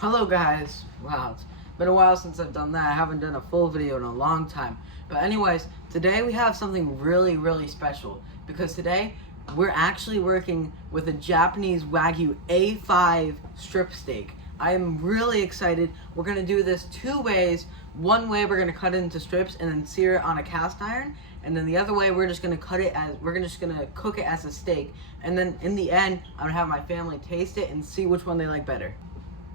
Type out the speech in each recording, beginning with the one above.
Hello guys. Wow, it's been a while since I've done that. I haven't done a full video in a long time. But anyways, today we have something really special because today we're actually working with a Japanese Wagyu A5 strip steak. I am really excited. We're gonna do this two ways. One way we're gonna cut it into strips and then sear it on a cast iron, and then the other way we're just gonna cook it as a steak. And then in the end, I'm gonna have my family taste it and see which one they like better.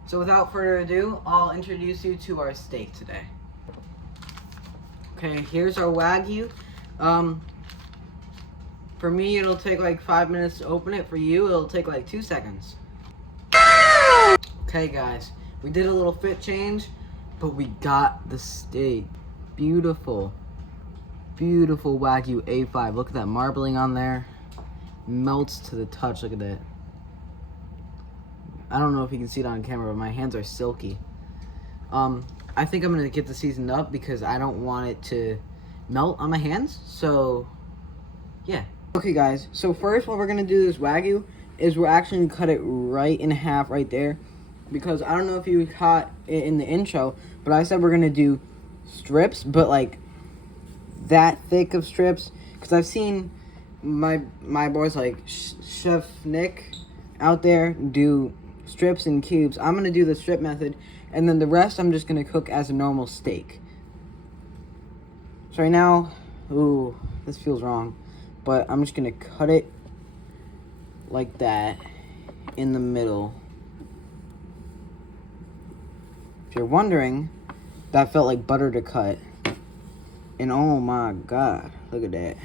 So without further ado, I'll introduce you to our steak today. Okay, here's our Wagyu. For me, it'll take like 5 minutes to open it. For you, it'll take like 2 seconds. Okay guys, we did a little fit change, but we got the steak. Beautiful Wagyu A5. Look at that marbling on there. Melts to the touch, look at that. I don't know if you can see it on camera, but my hands are silky. I think I'm gonna get the seasoned up because I don't want it to melt on my hands. So, yeah. Okay, guys. So first, what we're gonna do this Wagyu is we're actually gonna cut it right in half right there, because I don't know if you caught it in the intro, but I said we're gonna do strips, but like that thick of strips, because I've seen my boys like Chef Nick out there do strips and cubes. I'm gonna do the strip method, and then the rest I'm just gonna cook as a normal steak. So right now, ooh, this feels wrong, but I'm just gonna cut it like that in the middle. If you're wondering, that felt like butter to cut, and oh my god, look at that.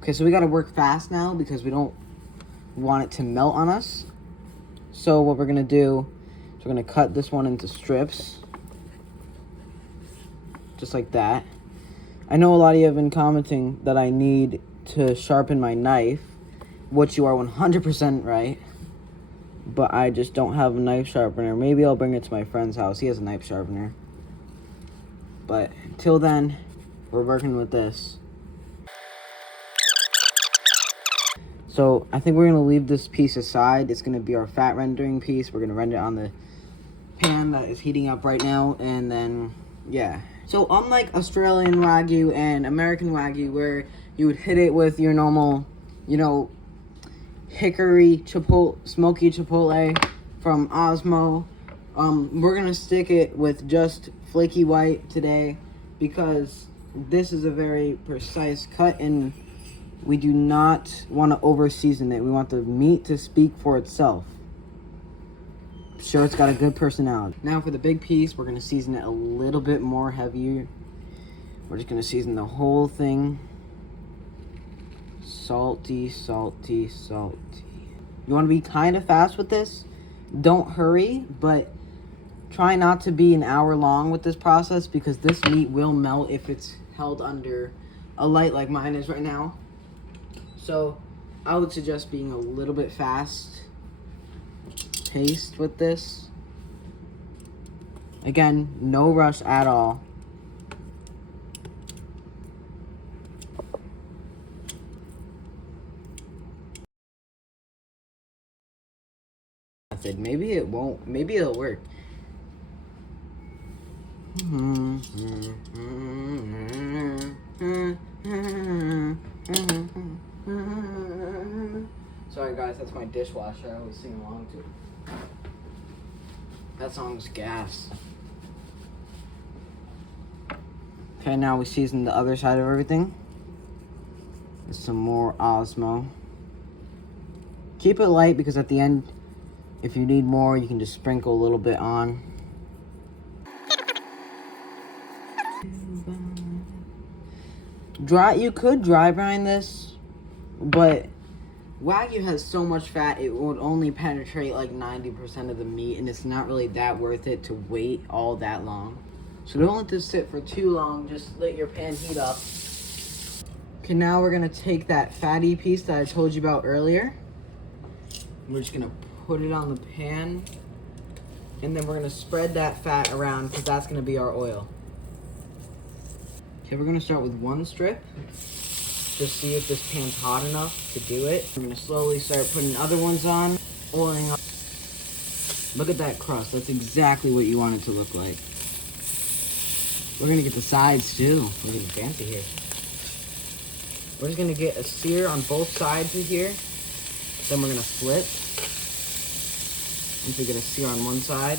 Okay, so we gotta work fast now because we don't want it to melt on us. So what we're gonna do is we're gonna cut this one into strips, just like that. I know a lot of you have been commenting that I need to sharpen my knife, which you are 100% right, but I just don't have a knife sharpener. Maybe I'll bring it to my friend's house. He has a knife sharpener. But till then, we're working with this. So I think we're going to leave this piece aside. It's going to be our fat rendering piece. We're going to render it on the pan that is heating up right now. And then, yeah. So unlike Australian Wagyu and American Wagyu, where you would hit it with your normal, hickory smoky chipotle from Osmo, we're going to stick it with just flaky white today, because this is a very precise cut, and we do not want to over-season it. We want the meat to speak for itself. I'm sure it's got a good personality. Now for the big piece, we're going to season it a little bit more heavier. We're just going to season the whole thing. Salty. You want to be kind of fast with this. Don't hurry, but try not to be an hour long with this process, because this meat will melt if it's held under a light like mine is right now. So I would suggest being a little bit fast paced with this. Again, no rush at all. Maybe it won't. Maybe it'll work. Sorry guys, that's my dishwasher I always sing along to. That song's gas. Okay, now we season the other side of everything with some more Osmo. Keep it light, because at the end, if you need more, you can just sprinkle a little bit on. You could dry brine this, but Wagyu has so much fat, it would only penetrate like 90% of the meat, and it's not really that worth it to wait all that long. So don't let this sit for too long, just let your pan heat up. Okay, now we're gonna take that fatty piece that I told you about earlier. We're just gonna put it on the pan, and then we're gonna spread that fat around, because that's gonna be our oil. Okay, we're gonna start with one strip. Just see if this pan's hot enough to do it. We're gonna slowly start putting other ones on, oiling up. Look at that crust. That's exactly what you want it to look like. We're gonna get the sides too. We're getting fancy here. We're just gonna get a sear on both sides of here. Then we're gonna flip. Once we get a sear on one side.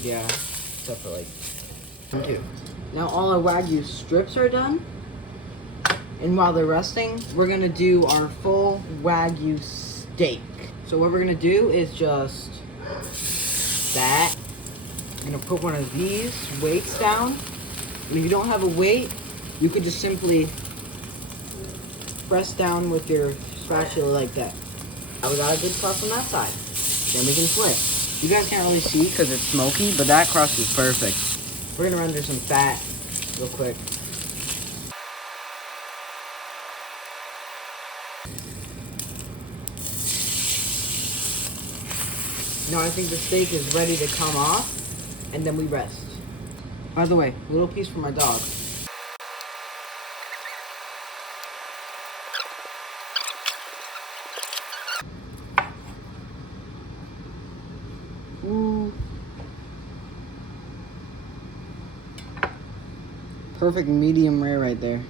Yeah, except for like two. Now all our Wagyu strips are done. And while they're resting, we're gonna do our full Wagyu steak. So what we're gonna do is just that. I'm gonna put one of these weights down. And if you don't have a weight, you could just simply press down with your spatula like that. Now we got a good crust on that side. Then we can flip. You guys can't really see because it's smoky, but that crust is perfect. We're gonna render some fat real quick. Now I think the steak is ready to come off, and then we rest. By the way, a little piece for my dog. Ooh. Perfect medium rare right there.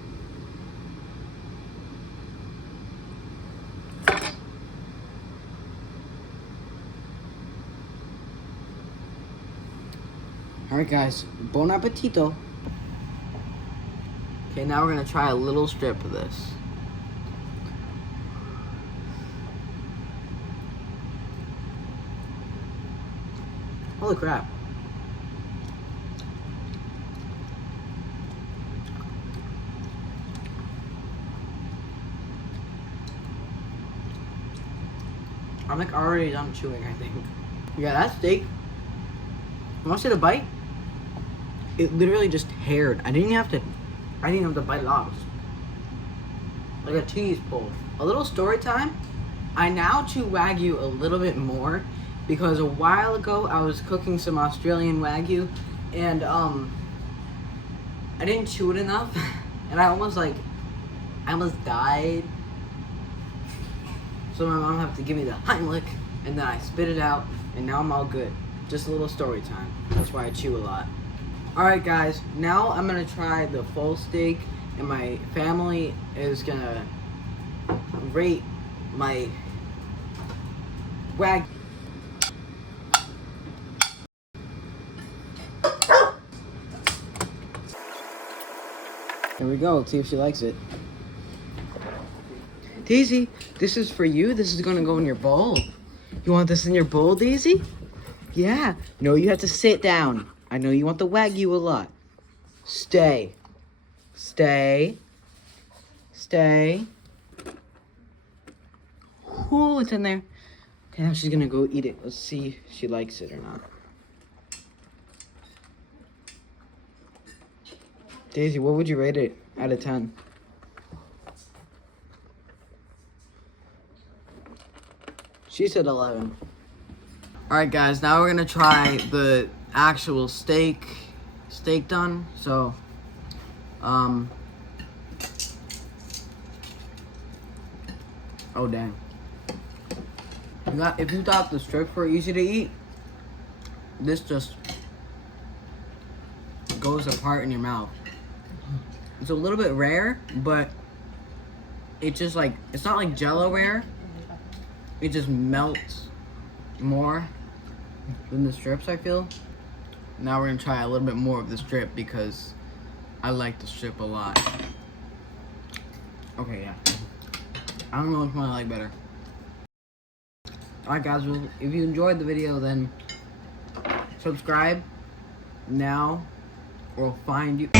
Alright guys, bon appetito. Okay, now we're gonna try a little strip of this. Holy crap. I'm like already done chewing, I think. Yeah, that steak, once I did a bite, it literally just haired. I didn't even have to bite it off. Like a cheese pull. A little story time. I now chew Wagyu a little bit more because a while ago I was cooking some Australian Wagyu and I didn't chew it enough and I almost died. So my mom had to give me the Heimlich and then I spit it out and now I'm all good. Just a little story time. That's why I chew a lot. Alright guys, now I'm gonna try the full steak and my family is gonna rate my Wagyu. Here we go, let's see if she likes it. Daisy, this is for you. This is gonna go in your bowl. You want this in your bowl, Daisy? Yeah. No, you have to sit down. I know you want the Wagyu a lot. Stay. Stay. Stay. Ooh, it's in there. Okay, now she's gonna go eat it. Let's see if she likes it or not. Daisy, what would you rate it out of 10? She said 11. Alright guys, now we're gonna try the actual steak done. So, oh dang. If you thought the strips were easy to eat, this just goes apart in your mouth. It's a little bit rare, but it just like, it's not like Jello rare. It just melts more than the strips, I feel. Now we're gonna try a little bit more of the strip because I like the strip a lot. Okay, yeah. I don't know which one I like better. Alright guys, well, if you enjoyed the video, then subscribe now or I'll find you.